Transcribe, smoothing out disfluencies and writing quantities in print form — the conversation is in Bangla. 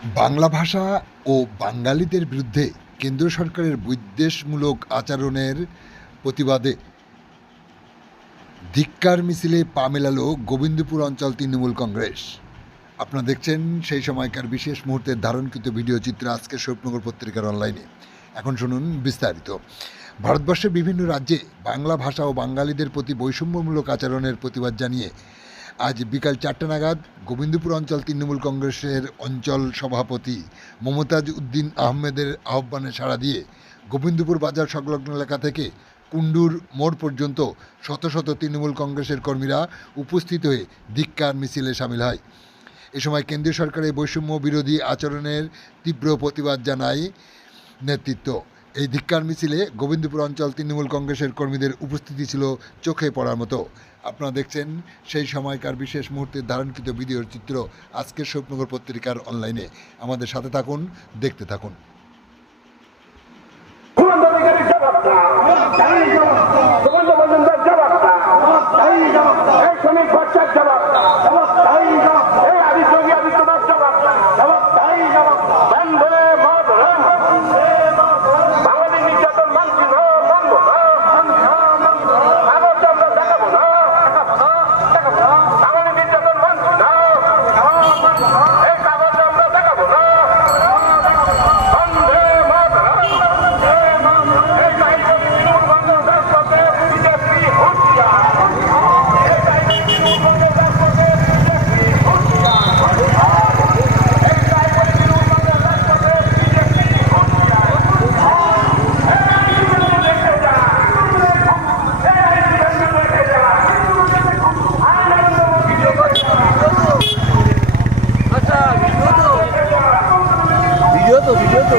বাংলা ভাষা ও বাঙালিদের বিরুদ্ধে কেন্দ্র সরকারের বিদ্বেষমূলক আচরণের প্রতিবাদে ধিক্কার মিছিলে পা মেলালো গোবিন্দপুর অঞ্চল তৃণমূল কংগ্রেস। আপনারা দেখছেন সেই সময়কার বিশেষ মুহূর্তের ধারণকৃত ভিডিও চিত্র আজকের শোকনগর পত্রিকার অনলাইনে। এখন শুনুন বিস্তারিত। ভারতবর্ষের বিভিন্ন রাজ্যে বাংলা ভাষা ও বাঙালিদের প্রতি বৈষম্যমূলক আচরণের প্রতিবাদ জানিয়ে আজ বিকাল 4টা নাগাদ গোবিন্দপুর অঞ্চল তৃণমূল কংগ্রেসের অঞ্চল সভাপতি মমতাজ উদ্দিন আহমেদের আহ্বানে সাড়া দিয়ে গোবিন্দপুর বাজার সংলগ্ন এলাকা থেকে কুণ্ডুর মোড় পর্যন্ত শত শত তৃণমূল কংগ্রেসের কর্মীরা উপস্থিত হয়ে ধিক্কার মিছিলে সামিল হয়। এ সময় কেন্দ্রীয় সরকারের বৈষম্য বিরোধী আচরণের তীব্র প্রতিবাদ জানায় নেতৃত্ব। এই ধিক্কার মিছিলে গোবিন্দপুর অঞ্চল তৃণমূল কংগ্রেসের কর্মীদের উপস্থিতি ছিল চোখে পড়ার মতো। আপনারা দেখছেন সেই সময়কার বিশেষ মুহূর্তের ধারণকৃত ভিডিওর চিত্র আজকের শোকনগর পত্রিকার অনলাইনে। আমাদের সাথে থাকুন, দেখতে থাকুন। ভিডিও তো